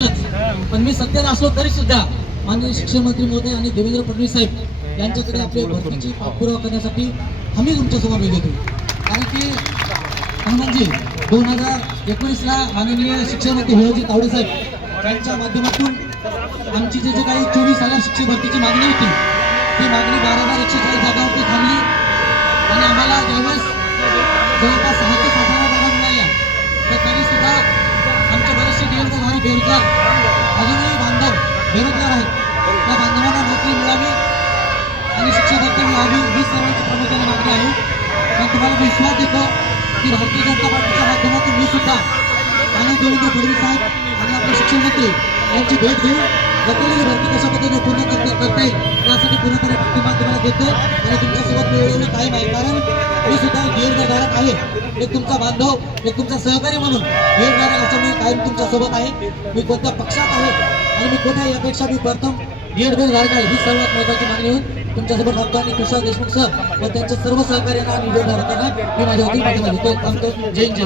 पण मी सत्तेत असलो तरी सुद्धा माननीय शिक्षण मंत्री महोदय आणि देवेंद्र फडणवीस साहेब यांच्याकडे आपल्या भरतीची पाठपुरावा करण्यासाठी आम्ही तुमच्यासमोर गेलो होतो. कारण की हनुमानजी 2019ला माननीय शिक्षण मंत्री हिराजी तावडे साहेब यांच्या माध्यमातून आमची जे काही 24,000 शिक्षक भरतीची मागणी होती ती मागणी 12,140 जागांवरती थांबली आणि आम्हाला ज्यावेळेस जवळपास 6 ते 7 जागा मिळाल्या तर तरी सुद्धा आमचे बरेचसे निवडणूक बेरोजगार अजूनही बांधव बेरोजगार आहेत. त्या बांधवांना नोकरी मिळावी आणि शिक्षक भरती मिळावी ही सर्वांची प्रामुख्याने मागणी आहे. पण तुम्हाला विश्वास देतो की भारतीय जनता पार्टीच्या माध्यमातून मी सुद्धा माननीय देवेंद्र फडणवीस साहेब आणि आपले शिक्षण मंत्री यांची भेट घेऊन रखडलेली भरती कशा पद्धतीने पूर्ण करता येईल त्यासाठी पूर्णपणे पाठिंबा तुम्हाला देतो आणि तुमच्यासोबत वेळोवेळी कायम आहे. कारण मी सुद्धा बीएडधारक आहे, एक तुमचा बांधव, एक तुमचा सहकारी म्हणून बीएडधारक असल्यामुळे कायम तुमच्यासोबत आहे. मी कोणत्या पक्षात आहे आणि मी कोणत्या यापेक्षा मी प्रथम बीएडधारक आहे ही सर्वात महत्त्वाची मागणी होऊन तुमच्यासोबत राहतो आणि तुषार देशमुख सर व त्यांच्या सर्व सहकार्यांना आणि बीएडधारकांना मी माझ्या वतीने पाठिंबा देतो. जय हिंद.